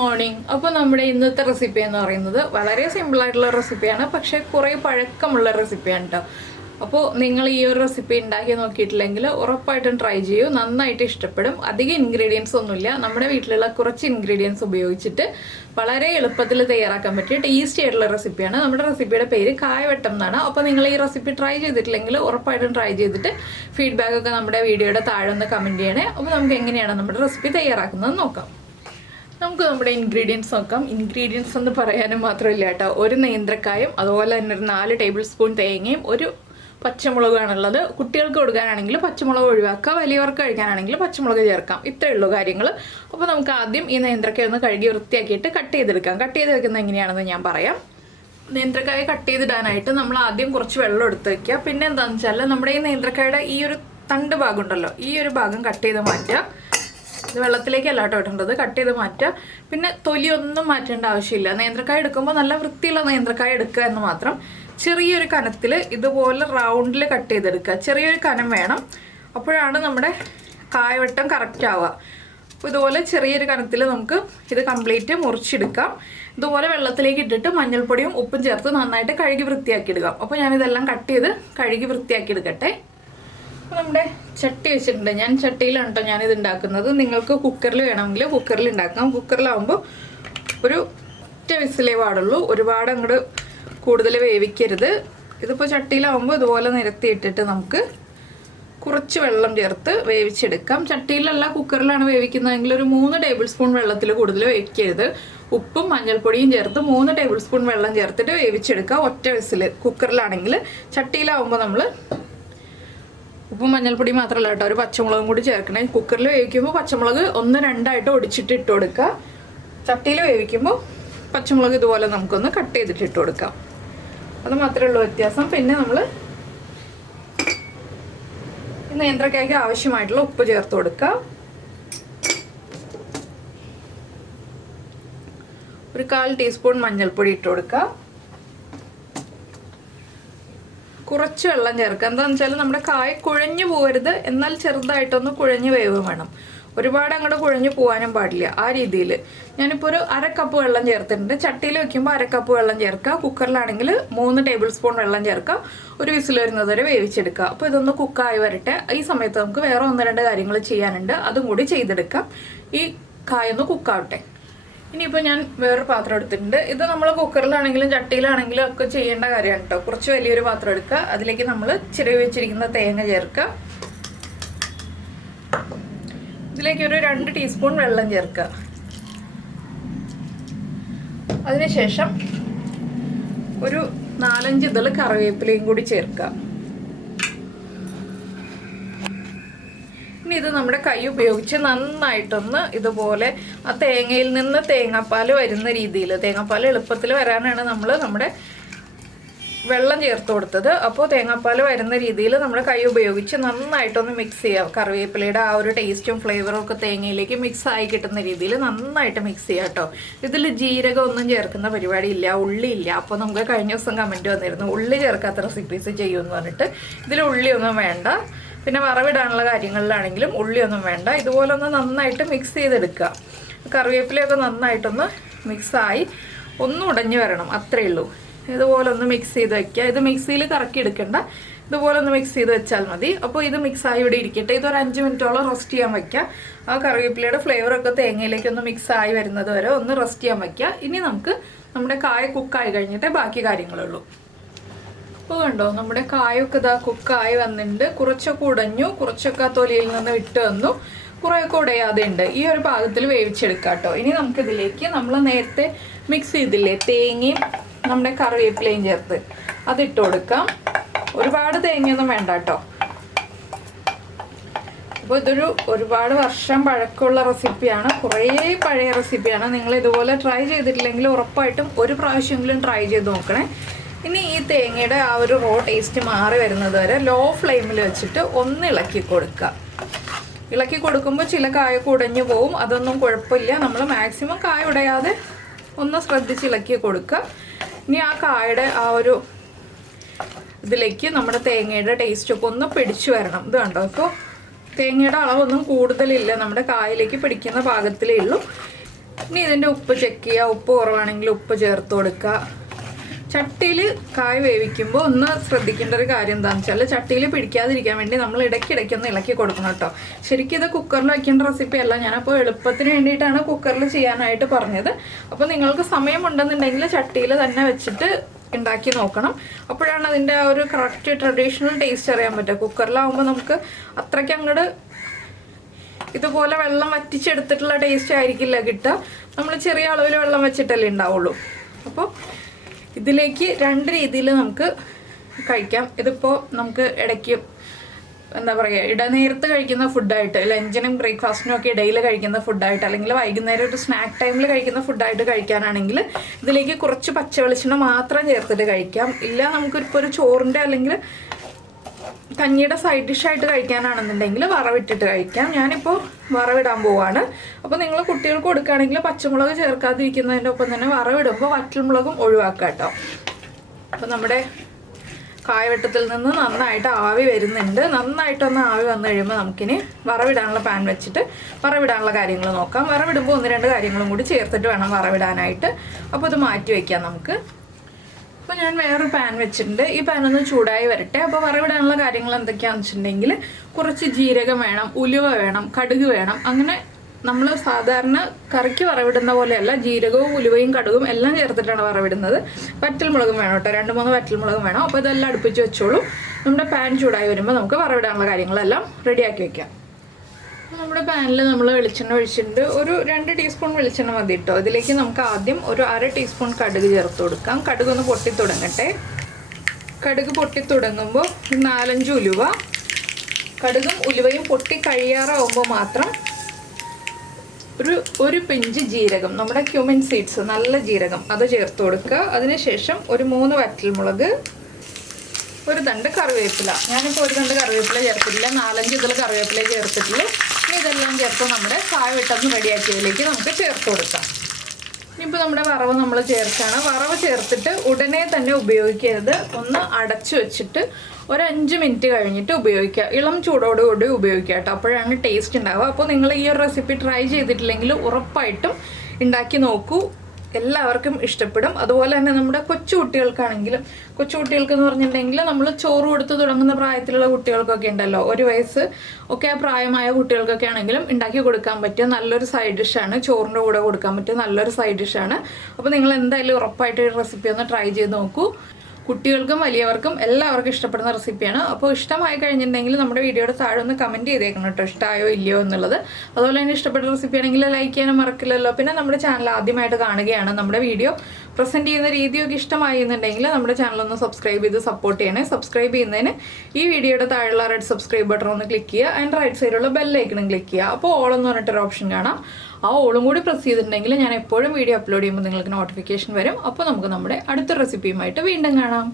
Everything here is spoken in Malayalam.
മോർണിംഗ്. അപ്പോൾ നമ്മുടെ ഇന്നത്തെ റെസിപ്പി എന്ന് പറയുന്നത് വളരെ സിമ്പിളായിട്ടുള്ള റെസിപ്പിയാണ്, പക്ഷേ കുറേ പഴക്കമുള്ള റെസിപ്പിയാണ് കേട്ടോ. അപ്പോൾ നിങ്ങൾ ഈ ഒരു റെസിപ്പി ഉണ്ടാക്കി നോക്കിയിട്ടില്ലെങ്കിൽ ഉറപ്പായിട്ടും ട്രൈ ചെയ്യൂ, നന്നായിട്ട് ഇഷ്ടപ്പെടും. അധികം ഇൻഗ്രീഡിയൻസ് ഒന്നുമില്ല, നമ്മുടെ വീട്ടിലുള്ള കുറച്ച് ഇൻഗ്രീഡിയൻസ് ഉപയോഗിച്ചിട്ട് വളരെ എളുപ്പത്തിൽ തയ്യാറാക്കാൻ പറ്റിയ ടേസ്റ്റി ആയിട്ടുള്ള റെസിപ്പിയാണ്. നമ്മുടെ റെസിപ്പിയുടെ പേര് കായവട്ടം എന്നാണ്. അപ്പോൾ നിങ്ങൾ ഈ റെസിപ്പി ട്രൈ ചെയ്തിട്ടില്ലെങ്കിൽ ഉറപ്പായിട്ടും ട്രൈ ചെയ്തിട്ട് ഫീഡ്ബാക്കൊക്കെ നമ്മുടെ വീഡിയോയുടെ താഴെ ഒന്ന് കമൻറ്റ് ചെയ്യണേ. അപ്പോൾ നമുക്ക് എങ്ങനെയാണ് നമ്മുടെ റെസിപ്പി തയ്യാറാക്കുന്നത് നോക്കാം. നമുക്ക് നമ്മുടെ ഇൻഗ്രീഡിയൻസ് നോക്കാം. ഇൻഗ്രീഡിയൻസ് എന്ന് പറയാനും മാത്രമില്ല കേട്ടോ. ഒരു നേന്ത്രക്കായും അതുപോലെ തന്നെ ഒരു 4 ടേബിൾ സ്പൂൺ തേങ്ങയും ഒരു പച്ചമുളകാണുള്ളത്. കുട്ടികൾക്ക് കൊടുക്കാനാണെങ്കിൽ പച്ചമുളക് ഒഴിവാക്കുക, വലിയവർക്ക് കഴിക്കാനാണെങ്കിൽ പച്ചമുളക് ചേർക്കാം. ഇത്രയേ ഉള്ളൂ കാര്യങ്ങൾ. അപ്പോൾ നമുക്ക് ആദ്യം ഈ നേന്ത്രക്കായ ഒന്ന് കഴുകി വൃത്തിയാക്കിയിട്ട് കട്ട് ചെയ്തെടുക്കാം. കട്ട് ചെയ്തെടുക്കുന്നത് എങ്ങനെയാണെന്ന് ഞാൻ പറയാം. നേന്ത്രക്കായ കട്ട് ചെയ്തിടാനായിട്ട് നമ്മൾ ആദ്യം കുറച്ച് വെള്ളം എടുത്ത് വയ്ക്കുക. പിന്നെ എന്താണെന്ന് വെച്ചാൽ നമ്മുടെ ഈ നേന്ത്രക്കായുടെ ഈ ഒരു തണ്ട് ഭാഗം ഉണ്ടല്ലോ, ഈ ഒരു ഭാഗം കട്ട് ചെയ്ത് മാറ്റുക. ഇത് വെള്ളത്തിലേക്കല്ല കേട്ടോ ഇടേണ്ടത്, കട്ട് ചെയ്ത് മാറ്റുക. പിന്നെ തൊലിയൊന്നും മാറ്റേണ്ട ആവശ്യമില്ല. നേന്ത്രക്കായ എടുക്കുമ്പോൾ നല്ല വൃത്തിയുള്ള നേന്ത്രക്കായ എടുക്കുക എന്ന് മാത്രം. ചെറിയൊരു കനത്തിൽ ഇതുപോലെ റൗണ്ടിൽ കട്ട് ചെയ്തെടുക്കുക. ചെറിയൊരു കനം വേണം, അപ്പോഴാണ് നമ്മുടെ കായവട്ടം കറക്റ്റ് ആവുക. അപ്പോൾ ഇതുപോലെ ചെറിയൊരു കനത്തിൽ നമുക്ക് ഇത് കംപ്ലീറ്റ് മുറിച്ചെടുക്കാം. ഇതുപോലെ വെള്ളത്തിലേക്ക് ഇട്ടിട്ട് മഞ്ഞൾപ്പൊടിയും ഉപ്പും ചേർത്ത് നന്നായിട്ട് കഴുകി വൃത്തിയാക്കി എടുക്കാം. അപ്പോൾ ഞാനിതെല്ലാം കട്ട് ചെയ്ത് കഴുകി വൃത്തിയാക്കി എടുക്കട്ടെ. അപ്പോൾ നമ്മുടെ ചട്ടി വെച്ചിട്ടുണ്ട്. ഞാൻ ചട്ടിയിലാണ് കേട്ടോ ഞാനിത് ഉണ്ടാക്കുന്നത്. നിങ്ങൾക്ക് കുക്കറിൽ വേണമെങ്കിൽ കുക്കറിൽ ഉണ്ടാക്കാം. കുക്കറിലാവുമ്പോൾ ഒരു ഒറ്റ വിസിലേ പാടുള്ളൂ, ഒരുപാട് അങ്ങോട്ട് കൂടുതൽ വേവിക്കരുത്. ഇതിപ്പോൾ ചട്ടിയിലാവുമ്പോൾ ഇതുപോലെ നിരത്തിയിട്ടിട്ട് നമുക്ക് കുറച്ച് വെള്ളം ചേർത്ത് വേവിച്ചെടുക്കാം. ചട്ടിയിലല്ല കുക്കറിലാണ് വേവിക്കുന്നതെങ്കിൽ ഒരു 3 ടേബിൾ സ്പൂൺ വെള്ളത്തിൽ കൂടുതൽ വേവിക്കരുത്. ഉപ്പും മഞ്ഞൾപ്പൊടിയും ചേർത്ത് 3 ടേബിൾ സ്പൂൺ വെള്ളം ചേർത്തിട്ട് വേവിച്ചെടുക്കുക ഒറ്റ വിസിൽ. കുക്കറിലാണെങ്കിൽ, ചട്ടിയിലാവുമ്പോൾ നമ്മൾ ഉപ്പും മഞ്ഞൾപ്പൊടി മാത്രമല്ല കേട്ടോ, ഒരു പച്ചമുളകും കൂടി ചേർക്കണേ. കുക്കറിൽ വേവിക്കുമ്പോൾ പച്ചമുളക് 1-2 ഒടിച്ചിട്ട് ഇട്ട് കൊടുക്കുക. ചട്ടിയിൽ വേവിക്കുമ്പോൾ പച്ചമുളക് ഇതുപോലെ നമുക്കൊന്ന് കട്ട് ചെയ്തിട്ട് ഇട്ട് കൊടുക്കാം. അത് മാത്രമേ ഉള്ളൂ വ്യത്യാസം. പിന്നെ നമ്മൾ നേന്ത്രക്കായ്ക്ക് ആവശ്യമായിട്ടുള്ള ഉപ്പ് ചേർത്ത് കൊടുക്കുക. ഒരു 1/4 ടീസ്പൂൺ മഞ്ഞൾപ്പൊടി ഇട്ട് കൊടുക്കുക. കുറച്ച് വെള്ളം ചേർക്കുക. എന്താണെന്ന് വെച്ചാൽ നമ്മുടെ കായ കുഴഞ്ഞു പോകരുത്, എന്നാൽ ചെറുതായിട്ടൊന്ന് കുഴഞ്ഞു വേവ് വേണം. ഒരുപാട് അങ്ങോട്ട് കുഴഞ്ഞു പോകാനും പാടില്ല. ആ രീതിയിൽ ഞാനിപ്പോൾ ഒരു 1/2 കപ്പ് വെള്ളം ചേർത്തിട്ടുണ്ട്. ചട്ടിയിൽ വെക്കുമ്പോൾ 1/2 കപ്പ് വെള്ളം ചേർക്കുക. കുക്കറിലാണെങ്കിൽ 3 ടേബിൾ സ്പൂൺ വെള്ളം ചേർക്കുക. ഒരു വിസിൽ വരുന്നത് വരെ വേവിച്ചെടുക്കുക. അപ്പോൾ ഇതൊന്ന് കുക്കായി വരട്ടെ. ഈ സമയത്ത് നമുക്ക് വേറെ 1-2 കാര്യങ്ങൾ ചെയ്യാനുണ്ട്, അതും കൂടി ചെയ്തെടുക്കാം. ഈ കായൊന്ന് കുക്കാവട്ടെ. ഇനിയിപ്പോൾ ഞാൻ വേറൊരു പാത്രം എടുത്തിട്ടുണ്ട്. ഇത് നമ്മൾ കുക്കറിലാണെങ്കിലും ചട്ടിയിലാണെങ്കിലും ഒക്കെ ചെയ്യേണ്ട കാര്യമാണ് കേട്ടോ. കുറച്ച് വലിയൊരു പാത്രം എടുക്കുക. അതിലേക്ക് നമ്മൾ ചിരവി വെച്ചിരിക്കുന്ന തേങ്ങ ചേർക്കുക. ഇതിലേക്ക് ഒരു 2 ടീസ്പൂൺ വെള്ളം ചേർക്കുക. അതിനുശേഷം ഒരു 4-5 ഇതൾ കറിവേപ്പിലയും കൂടി ചേർക്കുക. ഇനി ഇത് നമ്മുടെ കൈ ഉപയോഗിച്ച് നന്നായിട്ടൊന്ന് ഇതുപോലെ ആ തേങ്ങയിൽ നിന്ന് തേങ്ങാപ്പാൽ വരുന്ന രീതിയിൽ, തേങ്ങാപ്പാൽ എളുപ്പത്തിൽ വരാനാണ് നമ്മൾ നമ്മുടെ വെള്ളം ചേർത്ത് കൊടുത്തത്. അപ്പോൾ തേങ്ങാപ്പാൽ വരുന്ന രീതിയിൽ നമ്മുടെ കൈ ഉപയോഗിച്ച് നന്നായിട്ടൊന്ന് മിക്സ് ചെയ്യാം. കറിവേപ്പിലയുടെ ആ ഒരു ടേസ്റ്റും ഫ്ലേവറും ഒക്കെ തേങ്ങയിലേക്ക് മിക്സ് ആയി കിട്ടുന്ന രീതിയിൽ നന്നായിട്ട് മിക്സ് ചെയ്യാം കേട്ടോ. ഇതിൽ ജീരകം ഒന്നും ചേർക്കുന്ന പരിപാടി ഇല്ല, ഉള്ളി ഇല്ല. അപ്പോൾ നമുക്ക് കഴിഞ്ഞ ദിവസം കമൻറ്റ് വന്നിരുന്നു ഉള്ളി ചേർക്കാത്ത റെസിപ്പീസ് ചെയ്യുമെന്ന് പറഞ്ഞിട്ട്. ഇതിൽ ഉള്ളിയൊന്നും വേണ്ട. പിന്നെ വറവിടാനുള്ള കാര്യങ്ങളിലാണെങ്കിലും ഉള്ളിയൊന്നും വേണ്ട. ഇതുപോലെ ഒന്ന് നന്നായിട്ട് മിക്സ് ചെയ്തെടുക്കുക. കറിവേപ്പിലയൊക്കെ നന്നായിട്ടൊന്ന് മിക്സായി ഒന്ന് ഉടഞ്ഞു വരണം, അത്രയേ ഉള്ളൂ. ഇതുപോലെ ഒന്ന് മിക്സ് ചെയ്ത് വയ്ക്കുക. ഇത് മിക്സിയിൽ കറക്കി എടുക്കണ്ട, ഇതുപോലെ ഒന്ന് മിക്സ് ചെയ്ത് വെച്ചാൽ മതി. അപ്പോൾ ഇത് മിക്സായി ഇവിടെ ഇരിക്കട്ടെ. ഇതൊരു 5 മിനിറ്റോളം റെസ്റ്റ് ചെയ്യാൻ വയ്ക്കുക. ആ കറിവേപ്പിലയുടെ ഫ്ലേവറൊക്കെ തേങ്ങയിലേക്ക് ഒന്ന് മിക്സായി വരുന്നത് വരെ ഒന്ന് റെസ്റ്റ് ചെയ്യാൻ വയ്ക്കുക. ഇനി നമുക്ക് നമ്മുടെ കായ കുക്കായി കഴിഞ്ഞിട്ടേ ബാക്കി കാര്യങ്ങളുള്ളൂ. അപ്പോൾ കണ്ടോ, നമ്മുടെ കായൊക്കെ ഇതാ കുക്കായി വന്നിട്ടുണ്ട്. കുറച്ചൊക്കെ ഉടഞ്ഞു, കുറച്ചൊക്കെ ആ തൊലിയിൽ നിന്ന് വിട്ട് വന്നു, കുറേയൊക്കെ ഉടയാതെ ഉണ്ട്. ഈ ഒരു പാകത്തിൽ വേവിച്ചെടുക്കാം കേട്ടോ. ഇനി നമുക്കിതിലേക്ക് നമ്മൾ നേരത്തെ മിക്സ് ചെയ്തില്ലേ തേങ്ങയും നമ്മുടെ കറിവേപ്പിലയും ചേർത്ത് അതിട്ട് കൊടുക്കാം. ഒരുപാട് തേങ്ങയൊന്നും വേണ്ട കേട്ടോ. അപ്പോൾ ഇതൊരു ഒരുപാട് വർഷം പഴക്കമുള്ള റെസിപ്പിയാണ്, കുറേ പഴയ റെസിപ്പിയാണ്. നിങ്ങൾ ഇതുപോലെ ട്രൈ ചെയ്തിട്ടില്ലെങ്കിൽ ഉറപ്പായിട്ടും ഒരു പ്രാവശ്യമെങ്കിലും ട്രൈ ചെയ്ത് നോക്കണേ. ഇനി ഈ തേങ്ങയുടെ ആ ഒരു റോ ടേസ്റ്റ് മാറി വരുന്നത് വരെ ലോ ഫ്ലെയിമിൽ വെച്ചിട്ട് ഒന്ന് ഇളക്കി കൊടുക്കുക. ഇളക്കി കൊടുക്കുമ്പോൾ ചില കായ ഉടഞ്ഞു പോവും, അതൊന്നും കുഴപ്പമില്ല. നമ്മൾ മാക്സിമം കായ ഉടയാതെ ഒന്ന് ശ്രദ്ധിച്ച് ഇളക്കി കൊടുക്കുക. ഇനി ആ കായയുടെ ആ ഒരു ഇതിലേക്ക് നമ്മുടെ തേങ്ങയുടെ ടേസ്റ്റൊക്കെ ഒന്ന് പിടിച്ചു വരണം. ഇത് കണ്ടോ, ഇപ്പോൾ തേങ്ങയുടെ അളവൊന്നും കൂടുതലില്ല, നമ്മുടെ കായലേക്ക് പിടിക്കുന്ന പാകത്തിലേ ഉള്ളൂ. ഇനി ഇതിൻ്റെ ഉപ്പ് ചെക്ക് ചെയ്യുക. ഉപ്പ് കുറവാണെങ്കിൽ ഉപ്പ് ചേർത്ത് കൊടുക്കുക. ചട്ടിയിൽ കായ് വേവിക്കുമ്പോൾ ഒന്ന് ശ്രദ്ധിക്കേണ്ട ഒരു കാര്യം എന്താണെന്ന് വെച്ചാൽ ചട്ടിയിൽ പിടിക്കാതിരിക്കാൻ വേണ്ടി നമ്മൾ ഇടയ്ക്കിടയ്ക്കൊന്ന് ഇളക്കി കൊടുക്കണം കേട്ടോ. ശരിക്കും ഇത് കുക്കറിൽ വയ്ക്കേണ്ട റെസിപ്പി അല്ല. ഞാനപ്പോൾ എളുപ്പത്തിന് വേണ്ടിയിട്ടാണ് കുക്കറിൽ ചെയ്യാനായിട്ട് പറഞ്ഞത്. അപ്പോൾ നിങ്ങൾക്ക് സമയമുണ്ടെന്നുണ്ടെങ്കിൽ ചട്ടിയിൽ തന്നെ വെച്ചിട്ട് ഉണ്ടാക്കി നോക്കണം. അപ്പോഴാണ് അതിൻ്റെ ആ ഒരു കറക്റ്റ് ട്രഡീഷണൽ ടേസ്റ്റ് അറിയാൻ പറ്റുക. കുക്കറിലാവുമ്പോൾ നമുക്ക് അത്രയ്ക്ക് അങ്ങോട്ട് ഇതുപോലെ വെള്ളം വറ്റിച്ചെടുത്തിട്ടുള്ള ടേസ്റ്റ് ആയിരിക്കില്ല കിട്ടുക. നമ്മൾ ചെറിയ അളവിൽ വെള്ളം വെച്ചിട്ടല്ലേ ഉണ്ടാവുള്ളൂ. അപ്പോൾ ഇതിലേക്ക് 2 രീതിയിൽ നമുക്ക് കഴിക്കാം. ഇതിപ്പോൾ നമുക്ക് ഇടയ്ക്ക് എന്താ പറയുക, ഇടനേരത്ത് കഴിക്കുന്ന ഫുഡായിട്ട്, ലഞ്ചിനും ബ്രേക്ക്ഫാസ്റ്റിനും ഒക്കെ ഇടയിൽ കഴിക്കുന്ന ഫുഡായിട്ട്, അല്ലെങ്കിൽ വൈകുന്നേരം ഒരു സ്നാക്ക് ടൈമിൽ കഴിക്കുന്ന ഫുഡായിട്ട് കഴിക്കാനാണെങ്കിൽ ഇതിലേക്ക് കുറച്ച് പച്ച വെളിച്ചെണ്ണ മാത്രം ചേർത്തിട്ട് കഴിക്കാം. ഇല്ല നമുക്കിപ്പോൾ ഒരു ചോറിൻ്റെ അല്ലെങ്കിൽ കഞ്ഞിയുടെ സൈഡ് ഡിഷായിട്ട് കഴിക്കാനാണെന്നുണ്ടെങ്കിൽ വറവിട്ടിട്ട് കഴിക്കാം. ഞാനിപ്പോൾ വറവിടാൻ പോവാണ്. അപ്പോൾ നിങ്ങൾ കുട്ടികൾക്ക് കൊടുക്കുകയാണെങ്കിൽ പച്ചമുളക് ചേർക്കാതിരിക്കുന്നതിൻ്റെ ഒപ്പം തന്നെ വറവിടുമ്പോൾ വറ്റൽമുളകും ഒഴിവാക്കുക കേട്ടോ. അപ്പോൾ നമ്മുടെ കായവട്ടത്തിൽ നിന്ന് നന്നായിട്ട് ആവി വരുന്നുണ്ട്. നന്നായിട്ടൊന്ന് ആവി വന്നു കഴിയുമ്പോൾ നമുക്കിനി വറവിടാനുള്ള പാൻ വെച്ചിട്ട് വറവിടാനുള്ള കാര്യങ്ങൾ നോക്കാം. വറവിടുമ്പോൾ 1-2 കാര്യങ്ങളും കൂടി ചേർത്തിട്ട് വേണം വറവിടാനായിട്ട്. അപ്പോൾ ഇത് മാറ്റി വയ്ക്കാം നമുക്ക്. അപ്പോൾ ഞാൻ വേറൊരു പാൻ വെച്ചിട്ടുണ്ട്. ഈ പാൻ ഒന്ന് ചൂടായി വരട്ടെ. അപ്പോൾ വറവിടാനുള്ള കാര്യങ്ങൾ എന്തൊക്കെയാണെന്ന് വെച്ചിട്ടുണ്ടെങ്കിൽ കുറച്ച് ജീരകം വേണം, ഉലുവ വേണം, കടുക് വേണം. അങ്ങനെ നമ്മൾ സാധാരണ കറിക്ക് വറവിടുന്ന പോലെയല്ല, ജീരകവും ഉലുവയും കടുകും എല്ലാം ചേർത്തിട്ടാണ് വറവിടുന്നത്. വറ്റൽമുളകും വേണം കേട്ടോ, 2-3 വറ്റൽമുളകും വേണം. അപ്പോൾ ഇതെല്ലാം അടുപ്പിച്ച് വെച്ചോളൂ. നമ്മുടെ പാൻ ചൂടായി വരുമ്പോൾ നമുക്ക് വറവിടാനുള്ള കാര്യങ്ങളെല്ലാം റെഡിയാക്കി വെക്കാം. നമ്മുടെ പാനിൽ നമ്മൾ വെളിച്ചെണ്ണ ഒഴിച്ചിട്ടുണ്ട്. ഒരു 2 ടീസ്പൂൺ വെളിച്ചെണ്ണ മതി കേട്ടോ. ഇതിലേക്ക് നമുക്ക് ആദ്യം ഒരു 1/2 ടീസ്പൂൺ കടുക് ചേർത്ത് കൊടുക്കാം. കടുക് ഒന്ന് പൊട്ടി തുടങ്ങട്ടെ. കടുക് പൊട്ടി തുടങ്ങുമ്പോൾ 4-5 ഉലുവ. കടുകും ഉലുവയും പൊട്ടി കഴിയാറാവുമ്പോൾ മാത്രം ഒരു പിഞ്ച് ജീരകം, നമ്മുടെ ക്യൂമിൻ സീഡ്സ്, നല്ല ജീരകം, അത് ചേർത്ത് കൊടുക്കുക. അതിനുശേഷം ഒരു 3 വറ്റൽമുളക്, ഒരു തണ്ട് കറിവേപ്പില. ഞാനിപ്പോൾ ഒരു തണ്ട് കറിവേപ്പില ചേർത്തിട്ടില്ല, 4-5 ഇതിൽ കറിവേപ്പില ചേർത്തിട്ടുള്ളൂ. ഇനി ഇതെല്ലാം ചേർത്ത് നമ്മുടെ കായവട്ടം റെഡിയാക്കിയതിലേക്ക് നമുക്ക് ചേർത്ത് കൊടുക്കാം. ഇനിയിപ്പോൾ നമ്മുടെ വറവ് നമ്മൾ ചേർക്കുകയാണ്. വറവ് ചേർത്തിട്ട് ഉടനെ തന്നെ ഉപയോഗിക്കരുത്. ഒന്ന് അടച്ചു വെച്ചിട്ട് ഒരു 5 മിനിറ്റ് കഴിഞ്ഞിട്ട് ഉപയോഗിക്കുക. ഇളം ചൂടോടുകൂടി ഉപയോഗിക്കുക കേട്ടോ. അപ്പോഴാണ് ടേസ്റ്റ് ഉണ്ടാവുക. അപ്പോൾ നിങ്ങൾ ഈ ഒരു റെസിപ്പി ട്രൈ ചെയ്തിട്ടില്ലെങ്കിൽ ഉറപ്പായിട്ടും ഉണ്ടാക്കി നോക്കൂ. എല്ലാവർക്കും ഇഷ്ടപ്പെടും. അതുപോലെ തന്നെ നമ്മുടെ കൊച്ചുകുട്ടികൾക്കാണെങ്കിലും, കൊച്ചുകുട്ടികൾക്ക് എന്ന് പറഞ്ഞിട്ടുണ്ടെങ്കിൽ നമ്മൾ ചോറ് കൊടുത്ത് തുടങ്ങുന്ന പ്രായത്തിലുള്ള കുട്ടികൾക്കൊക്കെ ഉണ്ടല്ലോ, 1 വയസ്സ് ഒക്കെ ആ പ്രായമായ കുട്ടികൾക്കൊക്കെ ആണെങ്കിലും ഉണ്ടാക്കി കൊടുക്കാൻ പറ്റിയ നല്ലൊരു സൈഡ് ഡിഷാണ്. ചോറിൻ്റെ കൂടെ കൊടുക്കാൻ പറ്റിയ നല്ലൊരു സൈഡ് ഡിഷാണ്. അപ്പോൾ നിങ്ങൾ എന്തായാലും ഉറപ്പായിട്ട് ഈ റെസിപ്പി ഒന്ന് ട്രൈ ചെയ്ത് നോക്കൂ. കുട്ടികൾക്കും വലിയവർക്കും എല്ലാവർക്കും ഇഷ്ടപ്പെടുന്ന റെസിപ്പിയാണ്. അപ്പോൾ ഇഷ്ടമായി കഴിഞ്ഞിട്ടുണ്ടെങ്കിൽ നമ്മുടെ വീഡിയോയുടെ താഴെ ഒന്ന് കമൻറ്റ് ചെയ്തേക്കണം കേട്ടോ, ഇഷ്ടമായോ ഇല്ലയോ എന്നുള്ളത്. അതുപോലെ തന്നെ ഇഷ്ടപ്പെട്ട റെസിപ്പി ആണെങ്കിൽ ലൈക്ക് ചെയ്യാനും മറക്കില്ലല്ലോ. പിന്നെ നമ്മുടെ ചാനൽ ആദ്യമായിട്ട് കാണുകയാണ്, നമ്മുടെ വീഡിയോ പ്രസൻറ്റ് ചെയ്യുന്ന രീതിയൊക്കെ ഇഷ്ടമായി എന്നുണ്ടെങ്കിൽ നമ്മുടെ ചാനലൊന്ന് സബ്സ്ക്രൈബ് ചെയ്ത് സപ്പോർട്ട് ചെയ്യണേ. സബ്സ്ക്രൈബ് ചെയ്യുന്നതിന് ഈ വീഡിയോയുടെ താഴെയുള്ള റെഡ് സബ്സ്ക്രൈബ് ബട്ടൺ ഒന്ന് ക്ലിക്ക് ചെയ്യുക. ആൻഡ് റൈറ്റ് സൈഡിലുള്ള ബെല്ലൈക്കണും ക്ലിക്ക് ചെയ്യുക. അപ്പോൾ ഓൾ എന്ന് പറഞ്ഞിട്ടൊരു ഓപ്ഷൻ കാണാം. ആ ഓളും കൂടി പ്രസ് ചെയ്തിട്ടുണ്ടെങ്കിൽ ഞാൻ എപ്പോഴും വീഡിയോ അപ്ലോഡ് ചെയ്യുമ്പോൾ നിങ്ങൾക്ക് നോട്ടിഫിക്കേഷൻ വരും. അപ്പോൾ നമുക്ക് നമ്മുടെ അടുത്ത റെസിപ്പിയുമായിട്ട് വീണ്ടും കാണാം.